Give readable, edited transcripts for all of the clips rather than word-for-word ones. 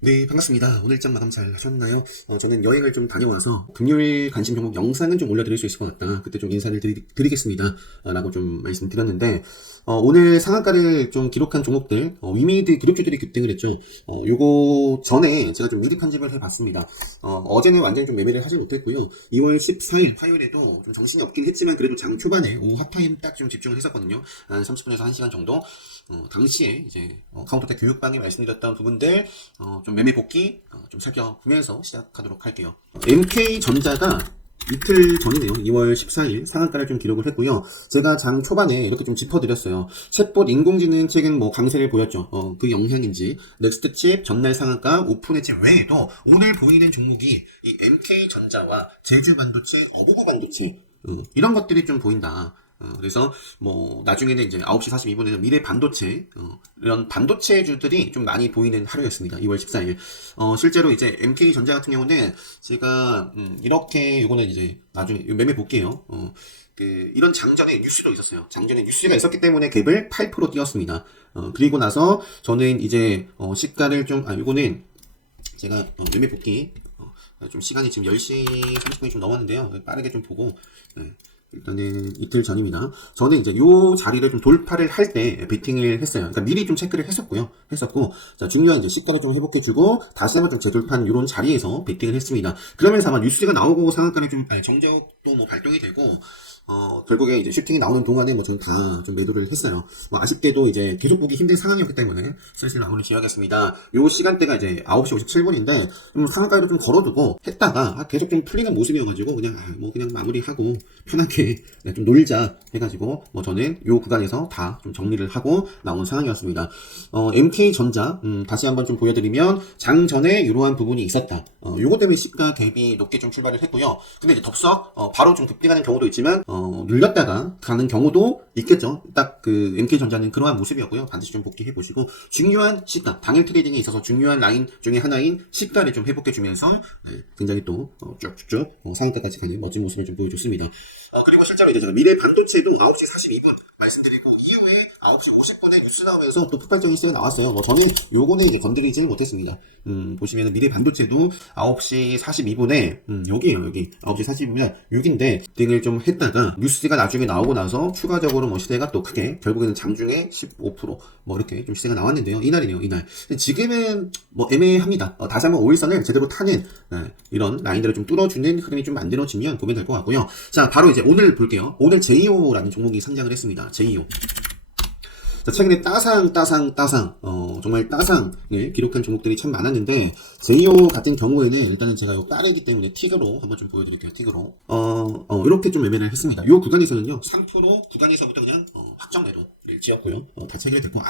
네, 반갑습니다. 오늘 일정 마감 잘 하셨나요? 저는 여행을 좀 다녀와서 금요일 관심 종목 영상은 좀 올려드릴 수 있을 것 같다. 그때 좀 인사를 드리겠습니다. 라고 좀 말씀드렸는데, 오늘 상한가를 좀 기록한 종목들, 위미드 그룹주들이 급등을 했죠. 요거 전에 제가 좀 미리 편집을 해봤습니다. 어제는 완전히 좀 매매를 하지 못했고요. 2월 14일 화요일에도 좀 정신이 없긴 했지만 그래도 장 초반에 오후 핫타임 딱 좀 집중을 했었거든요. 한 30분에서 1시간 정도. 당시에 이제 카운터 때 교육방에 말씀드렸던 부분들 좀 매매 복귀 좀 살펴보면서 시작하도록 할게요. MK전자가 이틀 전이네요. 2월 14일 상한가를 좀 기록을 했고요. 제가 장 초반에 이렇게 좀 짚어드렸어요. 챗봇 인공지능 최근 뭐 강세를 보였죠. 그 영향인지 넥스트칩 전날 상한가 오픈 해지 외에도 오늘 보이는 종목이 이 MK전자와 제주반도체, 어부구반도체 이런 것들이 좀 보인다. 그래서 뭐 나중에는 이제 9시 42분에는 미래 반도체 이런 반도체주들이 좀 많이 보이는 하루였습니다. 2월 14일. 실제로 이제 MK전자 같은 경우는 제가 이렇게 요거는 이제 나중에 매매 볼게요. 이런 장전에 뉴스도 있었어요. 장전에 뉴스가 있었기 때문에 갭을 8% 띄었습니다. 그리고 나서 저는 이제 시가를 좀 요거는 제가 매매 복귀 좀 시간이 지금 10시 30분이 좀 넘었는데요. 빠르게 좀 보고 일단은 이틀 전입니다. 저는 이제 요 자리를 좀 돌파를 할 때 베팅을 했어요. 그러니까 미리 좀 체크를 했었고, 자, 중요한 이제 시가를 좀 회복해주고, 다시 한번 좀 재돌파한 요런 자리에서 베팅을 했습니다. 그러면서 아마 뉴스가 나오고 상한가를 좀, 정적도 뭐 발동이 되고, 결국에 이제 슈팅이 나오는 동안에 뭐 저는 다 좀 매도를 했어요. 뭐 아쉽게도 이제 계속 보기 힘든 상황이었기 때문에 슬슬 마무리 지어야겠습니다. 요 시간대가 이제 9시 57분인데, 상한가로 좀 걸어두고 했다가 계속 좀 풀리는 모습이어가지고 그냥 그냥 마무리하고 편하게 좀 놀자 해가지고 뭐 저는 요 구간에서 다 좀 정리를 하고 나온 상황이었습니다. MK전자 다시 한번 좀 보여드리면 장 전에 이러한 부분이 있었다. 요거 때문에 시가 대비 높게 좀 출발을 했고요. 근데 이제 덥석 바로 좀 급등하는 경우도 있지만 눌렸다가 가는 경우도 있겠죠. 딱 그 MK전자는 그러한 모습이었고요. 반드시 좀 복귀해 보시고 중요한 시가 당일 트레이딩에 있어서 중요한 라인 중에 하나인 시가를 좀 회복해 주면서 굉장히 또 쭉쭉쭉 상한가까지 가는 멋진 모습을 좀 보여줬습니다. 그리고 실제로 이제 제가 미래 반도체도 9시 42분 말씀드리고 이후에 9시 50분에 뉴스 나오면서 또 폭발적인 시세가 나왔어요. 뭐 저는 요거는 이제 건드리지 못했습니다. 보시면은 미래 반도체도 9시 42분에 여기에요. 여기 9시 42분에 6인데 등을 좀 했다가 뉴스가 나중에 나오고 나서 추가적으로 뭐 시세가 또 크게 결국에는 장중에 15%뭐 이렇게 좀 시세가 나왔는데요. 이날이네요. 이날. 지금은 뭐 애매합니다. 다시 한번 5일선을 제대로 타는 이런 라인들을 좀 뚫어주는 흐름이 좀 만들어지면 보면 될 것 같고요. 자, 바로 이제 오늘 볼게요. 오늘 제이오라는 종목이 상장을 했습니다. 제이오. 자, 최근에 정말 따상을 기록한 종목들이 참 많았는데, 제이오 같은 경우에는 일단은 제가 요 빠르기 때문에 틱으로 한번 좀 보여드릴게요. 틱으로. 이렇게 좀 매매를 했습니다. 요 구간에서는요, 3% 구간에서부터 그냥, 확정 매도를 지었고요. 다 체결됐고,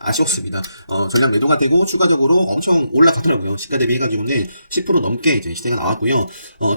아쉬웠습니다. 전량 매도가 되고, 추가적으로 엄청 올라가더라고요. 시가 대비 해가지고는 10% 넘게 이제 시세가 나왔고요.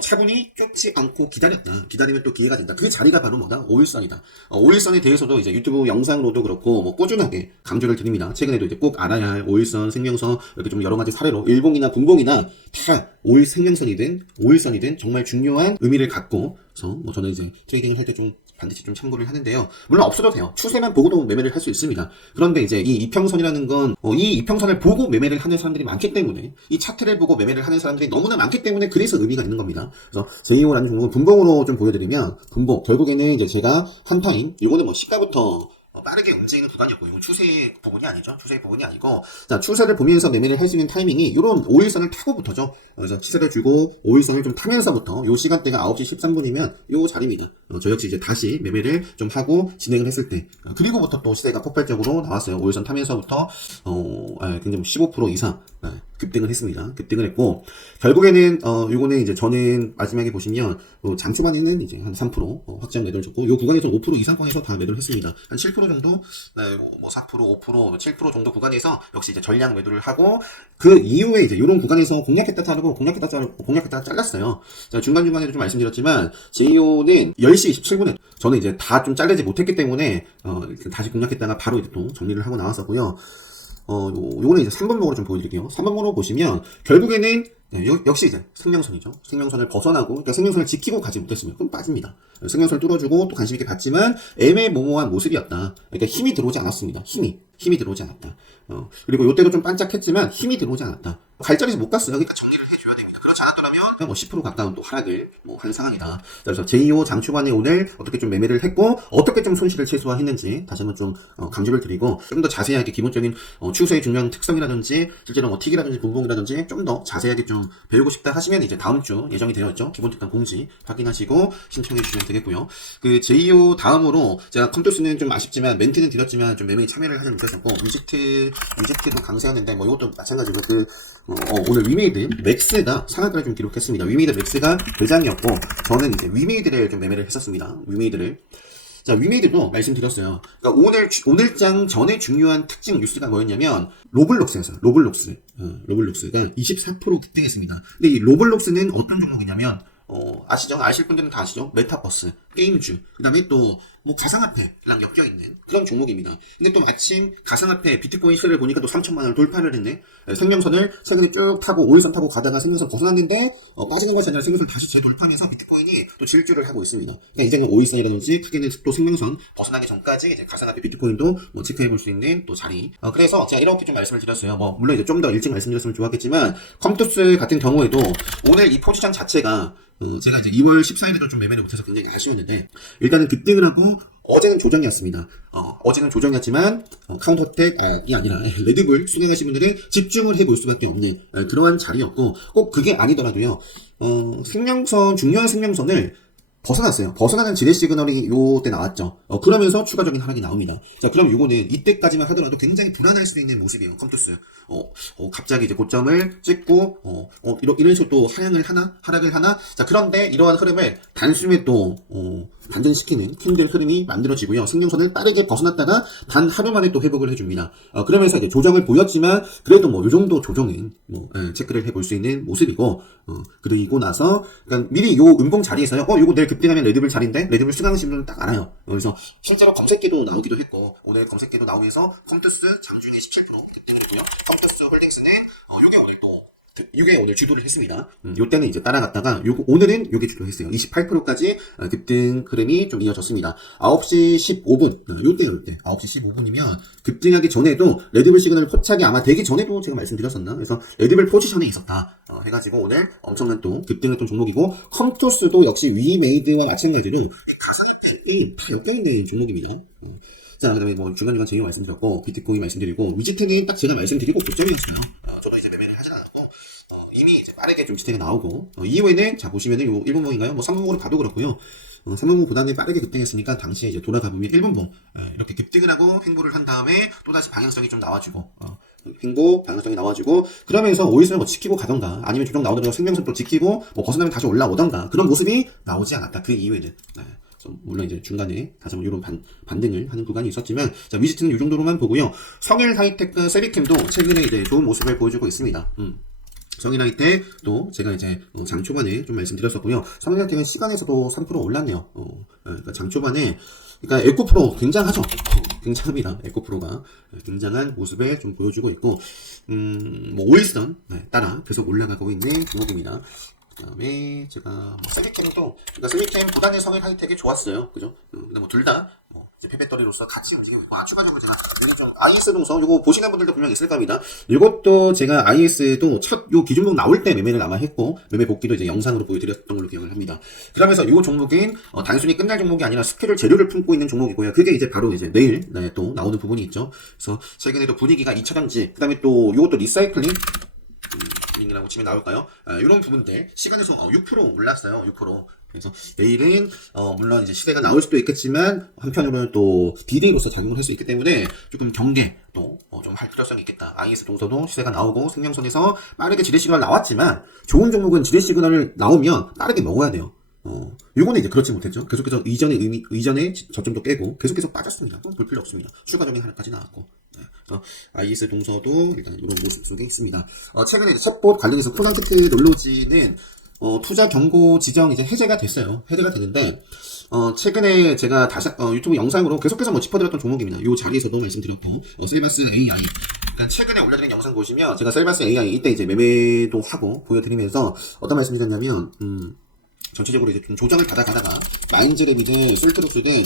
차분히 쫓지 않고 기다리면 또 기회가 된다. 그 자리가 바로 뭐다? 5일선이다. 5일선에 대해서도 이제 유튜브 영상으로도 그렇고, 뭐 꾸준하게 강조를 드립니다. 최근에도 이제 꼭 알아야 할 5일선, 생명선, 이렇게 좀 여러 가지 사례로 일봉이나 분봉이나 다 5일 생명선이든 5일선이든 정말 중요한 의미를 갖고, 뭐 저는 이제 트레이딩을 할 때 좀 반드시 좀 참고를 하는데요. 물론 없어도 돼요. 추세만 보고도 매매를 할 수 있습니다. 그런데 이제 이 이평선이라는 건 이 이평선을 보고 매매를 하는 사람들이 많기 때문에 이 차트를 보고 매매를 하는 사람들이 너무나 많기 때문에 그래서 의미가 있는 겁니다. 그래서 제이오라는 종목은 분봉으로 좀 보여드리면 분봉 결국에는 이제 제가 한 타임 이거는 뭐 시가부터 빠르게 움직이는 구간이었고 이건 추세 부분이 아니죠. 추세 부분이 아니고 자 추세를 보면서 매매를 할 수 있는 타이밍이 이런 5일선을 타고부터죠. 그래서 시세를 주고 5일선을 좀 타면서부터 요 시간대가 9시 13분이면 요 자리입니다. 저 역시 이제 다시 매매를 좀 하고 진행을 했을 때 그리고부터 또 시세가 폭발적으로 나왔어요. 5일선 타면서부터 굉장히 15% 이상 급등을 했습니다. 급등을 했고 결국에는 요거는 이제 저는 마지막에 보시면 장 초반에는 이제 한 3% 확정 매도를 줬고 요 구간에서 5% 이상권에서 다 매도를 했습니다. 한 7% 정도, 뭐 4%, 5%, 7% 정도 구간에서 역시 이제 전량 매도를 하고 그 이후에 이제 요런 구간에서 공략했다 자르고 공략했다 잘랐어요. 자, 중간중간에도 좀 말씀드렸지만 제이오는 10시 27분에 저는 이제 다 좀 잘리지 못했기 때문에 다시 공략했다가 바로 이제 또 정리를 하고 나왔었고요. 요거는 이제 3번목으로 좀 보여드릴게요. 3번목으로 보시면, 결국에는, 역시 이제 생명선이죠. 생명선을 벗어나고, 그러니까 생명선을 지키고 가지 못했으면, 그럼 빠집니다. 생명선을 뚫어주고, 또 관심있게 봤지만, 애매모호한 모습이었다. 그러니까 힘이 들어오지 않았습니다. 힘이 들어오지 않았다. 그리고 요때도 좀 반짝했지만, 힘이 들어오지 않았다. 갈자리에서 못 갔어요. 그러니까 정리를 해줘야 됩니다. 그렇지 않았더라면 뭐 10% 가까운 또 하락을 뭐 한 상황이다. 그래서 제2호 장 초반에 오늘 어떻게 좀 매매를 했고 어떻게 좀 손실을 최소화했는지 다시 한번 좀 강조를 드리고 좀 더 자세하게 기본적인 추세의 중요한 특성이라든지 실제로 뭐 틱이라든지 분봉이라든지 좀 더 자세하게 좀 배우고 싶다 하시면 이제 다음 주 예정이 되어 있죠. 기본 특강 공지 확인하시고 신청해 주시면 되겠고요. 그 제2호 다음으로 제가 컴투스는 좀 아쉽지만 멘트는 드렸지만 좀 매매에 참여를 하지 못했었고 위지트도 강세였는데 뭐 이것도 마찬가지로 오늘 위메이드 맥스가 상한가를 좀 기록했습니다. 위메이드 맥스가 대장이었고 저는 이제 위메이드를 좀 매매를 했었습니다. 위메이드를. 자, 위메이드도 말씀드렸어요. 그러니까 오늘장 전에 중요한 특징 뉴스가 뭐였냐면 로블록스였어요. 로블록스가 24% 급등했습니다. 근데 이 로블록스는 어떤 종목이냐면 아시죠? 아실 분들은 다 아시죠? 메타버스, 게임주, 그 다음에 또, 뭐, 가상화폐랑 엮여있는 그런 종목입니다. 근데 또 마침 가상화폐 비트코인 시세를 보니까 또 3천만 원을 돌파를 했네. 생명선을 최근에 쭉 타고, 5일선 타고 가다가 생명선 벗어났는데, 빠지는 것이 아니라 생명선 다시 재돌파하면서 비트코인이 또 질주를 하고 있습니다. 그러니까 이제는 5일선이라든지 크게는 또 생명선 벗어나기 전까지 이제 가상화폐 비트코인도 뭐 체크해볼 수 있는 또 자리. 그래서 제가 이렇게 좀 말씀을 드렸어요. 뭐, 물론 이제 좀 더 일찍 말씀드렸으면 좋았겠지만, 컴투스 같은 경우에도 오늘 이 포지션 자체가 제가 이제 2월 14일에도 좀 매매를 못해서 굉장히 아쉬웠는데 일단은 급등을 하고 어제는 조정이었습니다. 어제는 조정이었지만 카운터택이 아니라 레드불 수행하신 분들은 집중을 해볼 수밖에 없는 그러한 자리였고 꼭 그게 아니더라도요. 중요한 생명선을 벗어났어요. 벗어나는 지뢰 시그널이 요때 나왔죠. 그러면서 추가적인 하락이 나옵니다. 자, 그럼 요거는 이때까지만 하더라도 굉장히 불안할 수 있는 모습이에요. 컴투스. 갑자기 이제 고점을 찍고, 이런 식으로 또 하락을 하나? 자, 그런데 이러한 흐름을 단숨에 또, 반전시키는 캔들 흐름이 만들어지고요. 생명선을 빠르게 벗어났다가 단 하루 만에 또 회복을 해줍니다. 그러면서 이제 조정을 보였지만, 그래도 뭐, 요 정도 조정인, 체크를 해볼 수 있는 모습이고, 그리고 나서, 그러니까 미리 요 음봉 자리에서요, 요거 내일 급등하면 레드불 자리인데, 레드불 수강하신 분은 딱 알아요. 그래서 실제로 검색기도 나오기도 했고, 오늘 검색기도 나오면서 컴투스 장중에 17% 급등을 했고요. 컴투스 홀딩스는, 요게 오늘 주도를 했습니다. 요때는 이제 따라갔다가, 오늘은 요게 주도했어요. 28%까지 급등 흐름이 좀 이어졌습니다. 9시 15분, 요때. 9시 15분이면 급등하기 전에도 레드불 시그널 포착이 아마 되기 전에도 제가 말씀드렸었나? 그래서 레드불 포지션에 있었다. 해가지고 오늘 엄청난 또 급등했던 종목이고, 컴투스도 역시 위메이드와 마찬가지로 가상화폐이 다 엮여있는 종목입니다. 자, 그 다음에 뭐 중간중간 제휴 말씀드렸고, 비트코인 말씀드리고, 위지트는 딱 제가 말씀드리고 고점이었어요. 저도 이제 매매를 하진 않았고, 이미 이제 빠르게 좀 지탱이 나오고, 이후에는, 자, 보시면은 요 1분봉인가요? 뭐 3분봉으로 봐도 그렇고요. 3분봉 보다는 빠르게 급등했으니까, 당시에 이제 돌아가보면 1분봉, 이렇게 급등을 하고 횡보를 한 다음에 또다시 방향성이 좀 나와주고, 횡보, 방향성이 나와주고, 그러면서 5일선을 뭐 지키고 가던가, 아니면 조정 나오더라도 생명선 또 지키고, 뭐 벗어나면 다시 올라오던가, 그런 모습이 나오지 않았다. 그 이후에는. 물론 이제 중간에 다시 한번 이런 반등을 하는 구간이 있었지만, 자, 위지트는 이 정도로만 보고요. 성일 하이텍과 세리캠도 최근에 이제 좋은 모습을 보여주고 있습니다. 성일 하이텍도 제가 이제 장 초반에 좀 말씀드렸었고요. 성일 하이텍은 시간에서도 3% 올랐네요. 그러니까 장 초반에 그러니까 에코프로 굉장하죠. 굉장합니다. 에코프로가 굉장한 모습을 좀 보여주고 있고, 뭐 5일선 따라 계속 올라가고 있는 종목입니다. 그 다음에 제가 셀리캠도, 그러니까 셀리캠보다는 성일 하이텍이 좋았어요. 그죠? 근데 뭐 둘 다 이제 페페터리로서 같이 움직이고 있고, 추가적으로 제가 여기 좀 IS 동서 요거 보시는 분들도 분명 있을 겁니다. 이것도 제가 IS도 요 기준목 나올 때 매매를 아마 했고, 매매 복귀도 이제 영상으로 보여드렸던 걸로 기억을 합니다. 그러면서 요 종목은 단순히 끝날 종목이 아니라 스케줄 재료를 품고 있는 종목이고요. 그게 이제 바로 이제 내일 또 나오는 부분이 있죠. 그래서 최근에도 분위기가 2차전지, 그 다음에 또 요것도 리사이클링 이라고 치면 나올까요? 이런 부분들 시간에서 6% 올랐어요. 6%. 그래서 내일은 물론 이제 시세가 나올 수도 있겠지만 한편으로는 또 디데이로서 작용을 할 수 있기 때문에 조금 경계 또 좀 할 필요성이 있겠다. IS 동서도 시세가 나오고 생명선에서 빠르게 지뢰 시그널 나왔지만 좋은 종목은 지뢰 시그널을 나오면 빠르게 먹어야 돼요. 요거는 이제 그렇지 못했죠. 계속해서 이전에 저점도 깨고 계속해서 빠졌습니다. 볼 필요 없습니다. 추가적인 하락까지 나왔고. 그래서 IS 동서도 일단 이런 모습 속에 있습니다. 최근에 이제 챗봇 관련해서 코난키트 놀로지는 투자 경고 지정 이제 해제가 됐어요. 해제가 되는데 최근에 제가 다시 유튜브 영상으로 계속해서 뭐 짚어드렸던 종목입니다. 요 자리에서도 말씀드렸고, 셀바스 AI. 그러니까 최근에 올려드린 영상 보시면 제가 셀바스 AI 이때 이제 매매도 하고 보여드리면서 어떤 말씀드렸냐면, 전체적으로 이제 좀 조정을 받아가다가 마인즈랩이든 솔트룩스든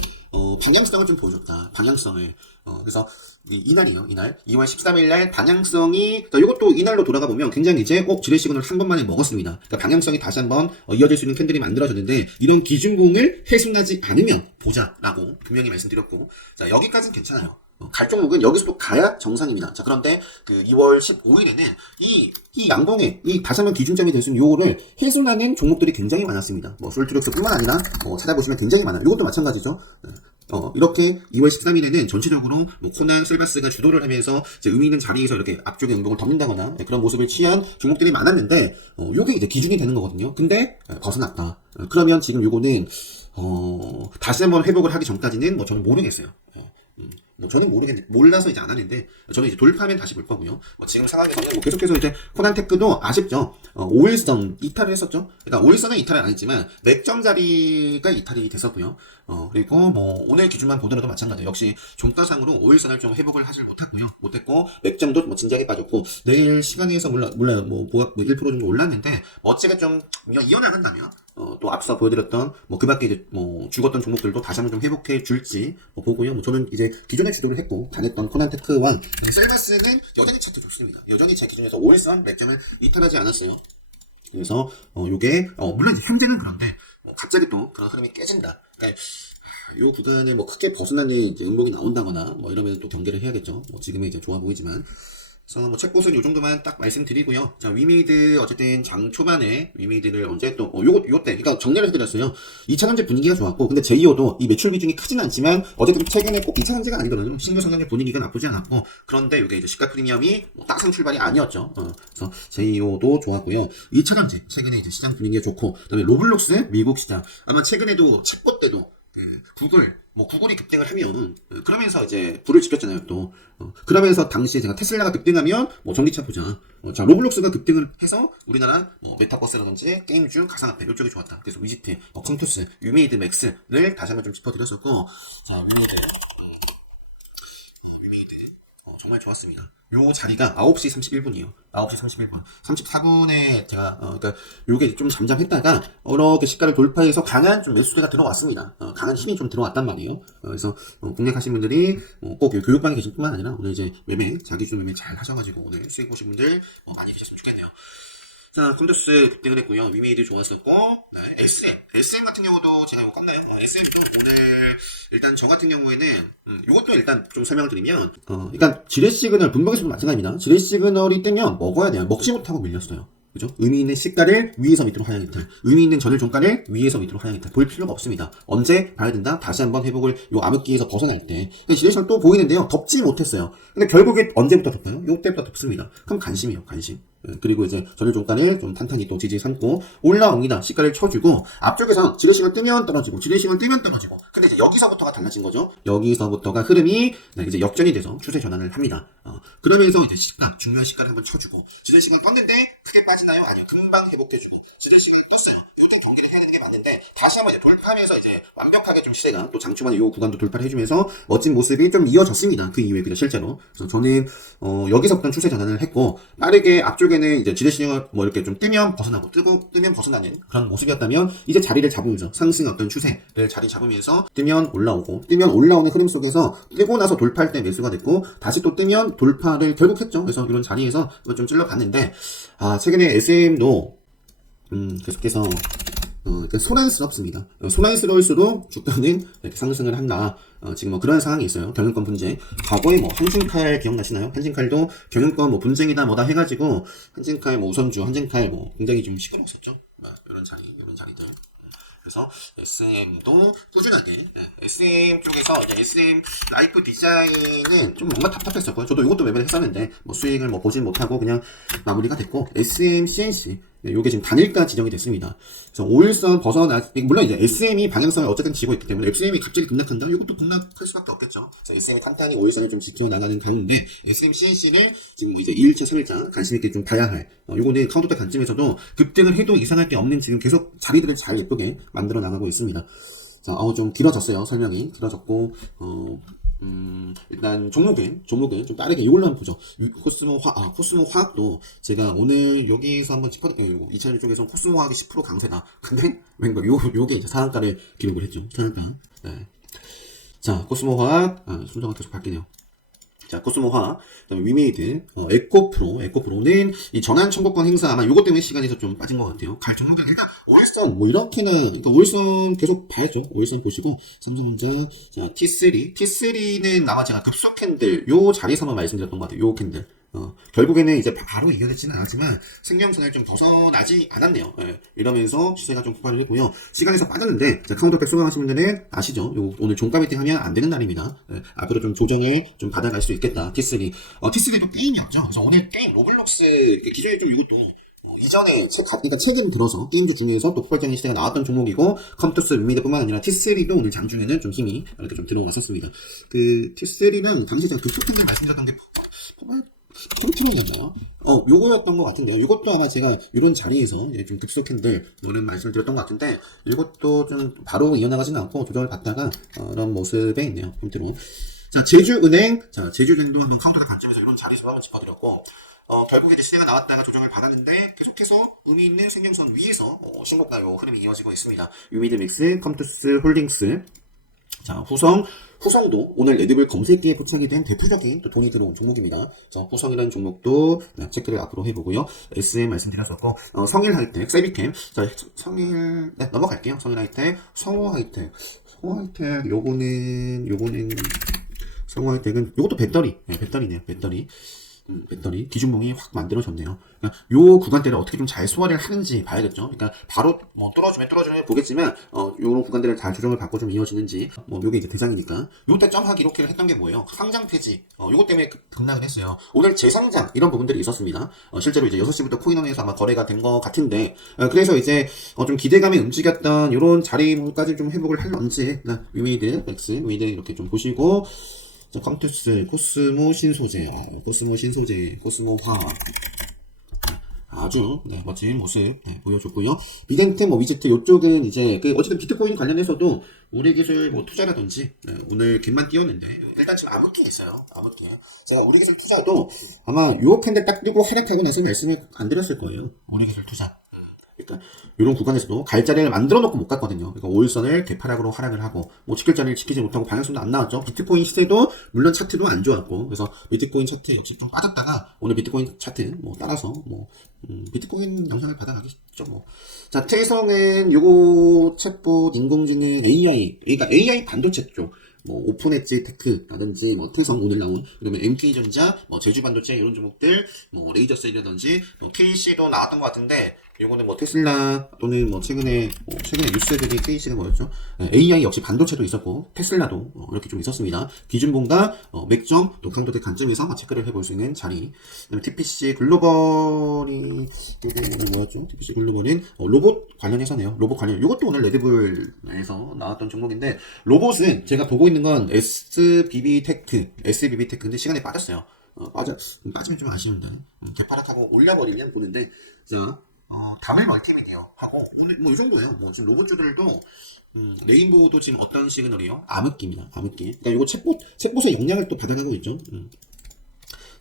방향성을 좀 보여줬다. 방향성을. 그래서 이날이요. 이날 2월 13일 날 방향성이 이것도 이날로 돌아가 보면 굉장히 이제 지뢰 시그널 한 번만에 먹었습니다. 그러니까 방향성이 다시 한번 이어질 수 있는 캔들이 만들어졌는데 이런 기준봉을 훼손하지 않으면 보자라고 분명히 말씀드렸고 자 여기까지는 괜찮아요. 갈 종목은 여기서 또 가야 정상입니다. 자, 그런데 그 2월 15일에는 이 양봉에 이 다시 한번 기준점이 될 수 있는 요거를 훼손하는 종목들이 굉장히 많았습니다. 솔트룩스뿐만 아니라 찾아보시면 굉장히 많아요. 이것도 마찬가지죠. 이렇게 2월 13일에는 전체적으로 코난, 셀바스가 주도를 하면서 이제 의미 있는 자리에서 이렇게 앞쪽에 운동을 덮는다거나 그런 모습을 취한 종목들이 많았는데 요게 이제 기준이 되는 거거든요. 근데 벗어났다. 그러면 지금 요거는 다시 한번 회복을 하기 전까지는 저는 모르겠어요. 저는 몰라서 이제 안 하는데, 저는 이제 돌파하면 다시 볼 거고요. 지금 상황에서는 계속해서 이제 코난테크도 아쉽죠. 5일선 이탈을 했었죠. 그러니까 5일선은 이탈을 안 했지만, 맥점 자리가 이탈이 됐었고요. 그리고 오늘 기준만 보더라도 마찬가지예요. 역시 종가상으로 5일선을 좀 회복을 하질 못했고, 맥점도 진지하게 빠졌고, 내일 시간에서 몰라요. 보각 1% 정도 올랐는데, 어찌가 좀 이어나간다면, 또 앞서 보여드렸던 그 밖에 이제 죽었던 종목들도 다시 한번 좀 회복해 줄지 보고요. 저는 이제 기존에 주도를 했고 다녔던 코난테크와 셀바스는 여전히 차트 좋습니다. 여전히 제 기준에서 5일선 맥점을 이탈하지 않았어요. 그래서 요게 물론 현재는 그런데 갑자기 또 그런 흐름이 깨진다. 그러니까 요 구간을 크게 벗어나는 이제 음봉이 나온다거나 이러면 또 경계를 해야겠죠. 지금은 이제 좋아 보이지만. 그래서 책봇은 요 정도만 딱 말씀드리고요. 자, 위메이드 어쨌든 장 초반에 위메이드를 언제 또 요때 그러니까 정리를 해드렸어요. 2차전지 분위기가 좋았고 근데 제이오도 이 매출 비중이 크진 않지만 어쨌든 최근에 꼭 2차전지가 아니더라도 신규 성장률 분위기가 나쁘지 않았고 그런데 요게 이제 시가 프리미엄이 딱상 출발이 아니었죠. 그래서 제이오도 좋았고요. 2차전지 최근에 이제 시장 분위기가 좋고 그다음에 로블록스 미국 시장 아마 최근에도 책봇 때도 구글이 급등을 하면 그러면서 이제 불을 지폈잖아요 또 그러면서 당시에 제가 테슬라가 급등하면 전기차 보자 자 로블록스가 급등을 해서 우리나라 메타버스라든지 게임주 가상화폐 이쪽이 좋았다. 그래서 위지트, 컴투스, 유메이드 맥스를 다시 한번 좀 짚어드렸었고 자 위메이드 정말 좋았습니다. 요 자리가 9시 31분이에요. 9시 31분. 34분에 제가, 그러니까 요게 좀 잠잠했다가, 이렇게 시가를 돌파해서 강한 좀 매수세가 들어왔습니다. 강한 힘이 좀 들어왔단 말이에요. 그래서, 공략하신 분들이, 꼭 교육방에 계신 뿐만 아니라, 오늘 이제 자기 주 매매 잘 하셔가지고, 오늘 수익 보신 분들, 많이 계셨으면 좋겠네요. 자, 컴투스 급등을 했고요. 위메이드 좋았었고, 네, SM 같은 경우도 제가 이거 껐나요? SM도 오늘, 일단 저 같은 경우에는, 이것도 일단 좀 설명을 드리면, 그러니까 지뢰 시그널, 분봉에서도 마찬가지입니다. 지뢰 시그널이 뜨면 먹어야 돼요. 먹지 못하고 밀렸어요. 그죠? 의미 있는 시가를 위에서 밑으로 하향 이탈, 의미 있는 전일 종가를 위에서 밑으로 하향 이탈 볼 필요가 없습니다. 언제 봐야 된다? 다시 한번 회복을 요 암흑기에서 벗어날 때. 지뢰시장 또 보이는데요. 덮지 못했어요. 근데 결국에 언제부터 덮어요? 요때부터 덮습니다. 그럼 관심이에요. 관심. 그리고 이제 전일 종가를 좀 탄탄히 또 지지 삼고 올라옵니다. 시가를 쳐주고 앞쪽에서 지뢰시간 뜨면 떨어지고 지뢰시간 뜨면 떨어지고 근데 이제 여기서부터가 달라진 거죠. 여기서부터가 흐름이 이제 역전이 돼서 추세 전환을 합니다. 그러면서 이제 시가 중요한 시가를 한번 쳐주고 지뢰시간 떴는데 크게 빠지나요? 아니요. 금방 회복해주고 지뢰시간 떴어요. 요때 경기를 해야 되는 게 맞는데 다시 한번 이제 돌파하면서 이제 완벽하게 좀 시세가 또 장초반에 요 구간도 돌파를 해주면서 멋진 모습이 좀 이어졌습니다. 그 이후에 그냥 실제로. 그래서 저는 여기서부터 추세 전환을 했고 빠르게 앞쪽에는 이제 지뢰시장을 이렇게 좀 뜨면 벗어나고 뜨면 벗어나는 그런 모습이었다면 이제 자리를 잡으면서 상승 어떤 추세를 자리 잡으면서 뜨면 올라오는 흐름 속에서 뜨고 나서 돌파할 때 매수가 됐고 다시 또 뜨면 돌파를 결국 했죠. 그래서 이런 자리에서 좀 찔러봤는데 최근에 SM도 계속해서 소란스럽습니다. 소란스러울수록 주가는 이렇게 상승을 한다. 지금 그런 상황이 있어요. 경영권 분쟁. 과거에 한진칼 기억나시나요? 한진칼도 경영권 분쟁이다 뭐다 해가지고 한진칼 우선주, 한진칼 굉장히 좀 시끄러웠었죠. 이런 자리들. 그래서 SM도 꾸준하게 SM 쪽에서 이제 SM 라이프 디자인은 좀 뭔가 답답했었고요. 저도 이것도 매매를 했었는데 수익을 보진 못하고 그냥 마무리가 됐고 SM CNC 요게 지금 단일가 지정이 됐습니다. 그래서 5일선 물론 이제 SM이 방향성을 어쨌든 지고 있기 때문에 SM이 갑자기 급락한다? 이것도 급락할 수밖에 없겠죠. 그래서 SM이 탄탄히 5일선을 좀 지켜나가는 가운데 SM CNC를 지금 이제 2일째, 3일차 관심있게 좀 봐야 할 요거는 카운터대 관점에서도 급등을 해도 이상할 게 없는 지금 계속 자리들을 잘 예쁘게 만들어 나가고 있습니다. 자, 좀 길어졌어요. 설명이 길어졌고 일단 종목은 좀 빠르게 이걸로 한번 보죠. 코스모 화학도 제가 오늘 여기서 한번 짚어드릴게요. 이 채널 쪽에서 코스모 화학이 10% 강세다. 근데 왠가 요게 이제 상한가를 기록을 했죠. 상한가. 네. 자, 코스모 화학, 순서가 계속 바뀌네요. 자, 코스모 화학, 그다음에 위메이드, 에코프로는 이 전환 청구권 행사 아마 요것 때문에 시간에서 좀 빠진 것 같아요. 갈 종목은 일단 오일선 뭐 이렇게나 그러니까 오일선 계속 봐야죠. 오일선 보시고 삼성전자, 자 T3는 아마 제가 급속 캔들 요 자리에서만 말씀드렸던 것 같아요. 요 캔들. 결국에는 이제 바로 이겨내지는 않았지만 생명선을 좀 벗어나지 않았네요. 예, 이러면서 시세가 좀 폭발을 했고요. 시간에서 빠졌는데 자, 카운터백 수강하신 분들은 아시죠? 요 오늘 종가 베팅 하면 안 되는 날입니다. 예, 앞으로 좀 조정을 좀 받아갈 수 있겠다. T3. T3도 게임이었죠. 그래서 오늘 게임 로블록스 기존에 좀 이것도 이전에 그러니까 최근 들어서 게임주 중에서 또 폭발적인 시세가 나왔던 종목이고 컴투스 위미드뿐만 아니라 T3도 오늘 장중에는 좀 힘이 이렇게 좀 들어왔었습니다. 그 T3는 당시 제가 급속캔들 말씀드렸던 게 컴퓨터였나요? 요거였던 것 같은데요. 요것도 아마 제가 이런 자리에서 좀 급속 캔들 이런 말씀을 드렸던 것 같은데 이것도 좀 바로 이어나가지는 않고 조정을 받다가 이런 모습에 있네요. 컴퓨터로. 자, 제주은행, 제주은행도 한번 카운터의 관점에서 이런 자리에서 한번 짚어드렸고 결국에 이제 시세가 나왔다가 조정을 받았는데 계속해서 의미 있는 생명선 위에서 신고가 요 흐름이 이어지고 있습니다. 유미드믹스, 컴투스 홀딩스. 자, 후성도 오늘 레드불 검색기에 포착이 된 대표적인 또 돈이 들어온 종목입니다. 자, 후성이라는 종목도 체크를 앞으로 해보고요. SM 말씀드렸었고, 성일하이텍, 세비캠. 자, 넘어갈게요. 성일하이텍, 성호하이텍, 성호하이텍은 요것도 배터리네요. 배터리 기준봉이 확 만들어졌네요. 그러니까 요 구간대를 어떻게 좀 잘 소화를 하는지 봐야겠죠. 그러니까 바로 뭐 떨어지면 보겠지만 요런 구간대를 잘 조정을 받고 좀 이어지는지 요게 이제 대상이니까 요때 점하기 이렇게 했던 게 뭐예요? 상장 폐지 요것 때문에 급락을 했어요. 오늘 재상장 이런 부분들이 있었습니다. 실제로 이제 6시부터 코인원에서 아마 거래가 된 것 같은데 그래서 이제 좀 기대감에 움직였던 요런 자리까지 좀 회복을 할런지 위메이드 이렇게 좀 보시고 자, 컴투스, 코스모 신소재, 코스모 화학. 아주 멋진 모습 보여줬고요. 비덴템, 위즈트 요쪽은 이제 어쨌든 비트코인 관련해서도 우리기술 투자라든지 오늘 갭만 띄웠는데 일단 지금 암흑기 있어요. 암흑기. 제가 우리기술 투자도 아마 요 캔들 딱 뜨고 하락하고 나서 말씀을 안 드렸을 거예요. 우리기술 투자. 그러니까 이런 구간에서도 갈 자리를 만들어 놓고 못 갔거든요. 그러니까 5일선을 개파락으로 하락을 하고 지킬 자리를 지키지 못하고 방향성도 안 나왔죠. 비트코인 시세도 물론 차트도 안 좋았고 그래서 비트코인 차트 역시 좀 빠졌다가 오늘 비트코인 차트 따라서 비트코인 영상을 받아가겠죠. 자, 태성은 요거 챗봇 인공지능 AI 그러니까 AI 반도체 쪽 오픈 엣지 테크라든지 태성 오늘 나온 그다음에 MK전자 제주반도체 이런 종목들 레이저셀이라든지 KC도 나왔던 것 같은데 요거는 테슬라 또는 최근에 뉴스들이 케이스가 뭐였죠? AI 역시 반도체도 있었고 테슬라도 이렇게 좀 있었습니다. 기준봉과 맥점 또 강도대 관점에서 체크를 해볼 수 있는 자리. 그다음에 TPC 글로벌이 오늘 뭐였죠? TPC 글로벌은 로봇 관련해서네요. 로봇 관련. 요것도 오늘 레드불에서 나왔던 종목인데 로봇은 제가 보고 있는 건 SBB 테크인데 시간에 빠졌어요. 빠지면 좀 아쉬운데 개파락하고 올려버리면 보는데 자. 다음에 멀티미디어 하고 오늘 이 정도예요. 지금 로봇주들도 레인보우도 지금 어떤 시그널이요? 암흑기입니다. 암흑기. 그러니까 요거 챗봇의 영향을 또 받아가고 있죠.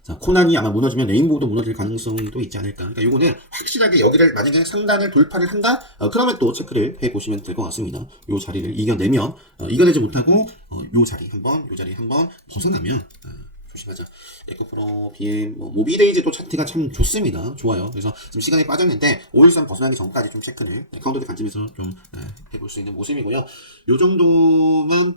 자, 코난이 아마 무너지면 레인보우도 무너질 가능성도 있지 않을까. 그러니까 요거는 확실하게 여기를 만약에 상단을 돌파를 한다? 그러면 또 체크를 해보시면 될 것 같습니다. 요 자리를 이겨내면 이겨내지 못하고 요 자리 한번 벗어나면 조심하자. 에코프로, BM, 모비데이즈도 차트가 참 좋습니다. 좋아요. 그래서 지금 시간이 빠졌는데 5일선 벗어나기 전까지 좀 체크를 카운터드 관점에서 좀 해볼 수 있는 모습이고요. 요 정도면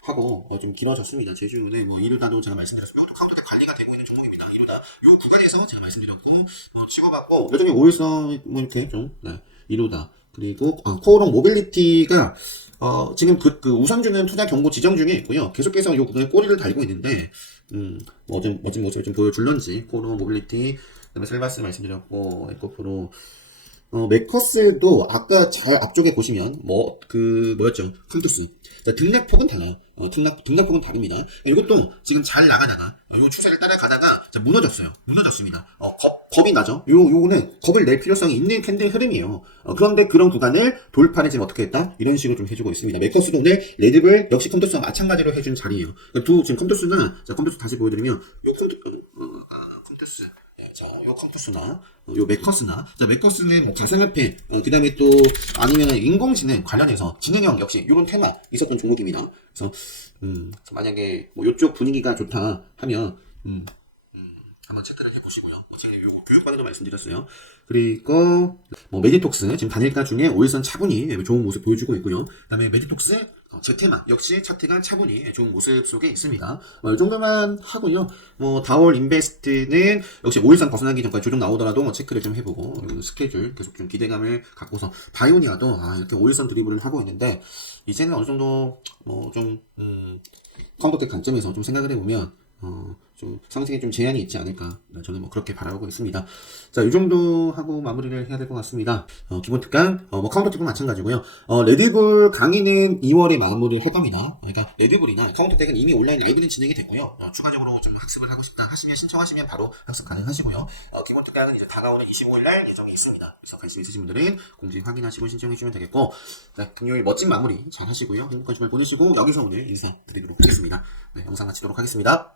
하고 좀 길어졌습니다. 제주는 이루다도 제가 말씀드렸습니다. 이것도 카운터드 관리가 되고 있는 종목입니다. 이루다 요 구간에서 제가 말씀드렸고 치고받고 요즘에 5일선 이렇게 좀 이루다 그리고 코오롱 모빌리티가 지금 그 우선주는 투자 경고 지정 중에 있고요. 계속해서 요 구간에 꼬리를 달고 있는데, 멋진 모습을 좀 보여줄런지, 코오롱 모빌리티, 그 다음에 셀바스 말씀드렸고, 에코프로, 메커스도 아까 잘 앞쪽에 보시면, 뭐였죠? 컴투스. 등락폭은 달라요. 등락폭은 다릅니다. 이것도 지금 잘 나가다가, 요 추세를 따라가다가, 무너졌습니다. 겁이 나죠. 요거는 겁을 낼 필요성이 있는 캔들 흐름이에요. 그런데 그런 구간을 돌파를 지금 어떻게 했다? 이런 식으로 좀 해주고 있습니다. 매커스도 오늘 레드불 역시 컴투스와 마찬가지로 해준 자리예요. 그러니까 지금 컴투스나, 자, 컴투스 다시 보여드리면, 컴투스. 자, 요 컴투스나, 요 매커스나, 자, 매커스는 뭐 가상화폐, 그 다음에 또, 아니면 인공지능 관련해서 지능형 역시 요런 테마 있었던 종목입니다. 그래서, 만약에 뭐 요쪽 분위기가 좋다 하면, 한번 체크를 해보시고요. 제가 요거 교육받으러 말씀드렸어요. 그리고 뭐 메디톡스 지금 단일가 중에 5일선 차분히 좋은 모습 보여주고 있고요. 그다음에 메디톡스 제테마 역시 차트가 차분히 좋은 모습 속에 있습니다. 이 정도만 하고요. 뭐 다월 인베스트는 역시 5일선 벗어나기 전까지 조정 나오더라도 뭐 체크를 좀 해보고 스케줄 계속 좀 기대감을 갖고서 바이오니아도 이렇게 5일선 드리블을 하고 있는데 이제는 어느 정도 뭐좀 카운터택 관점에서 좀 생각을 해보면 좀 상승에 좀 제한이 있지 않을까. 저는 뭐 그렇게 바라보고 있습니다. 자, 이 정도 하고 마무리를 해야 될 것 같습니다. 기본 특강, 뭐 카운터 텍도 마찬가지고요. 레드불 강의는 2월에 마무리를 할 겁니다. 그러니까 레드불이나 카운터 텍은 이미 온라인 라이브는 진행이 됐고요. 추가적으로 좀 학습을 하고 싶다 하시면 신청하시면 바로 학습 가능하시고요. 기본 특강은 이제 다가오는 25일 날 예정이 있습니다. 그래서 관심 있으신 분들은 공지 확인하시고 신청해 주시면 되겠고, 자, 금요일 멋진 마무리 잘 하시고요. 행복한 주말 보내시고 여기서 오늘 인사드리도록 하겠습니다. 네, 영상 마치도록 하겠습니다.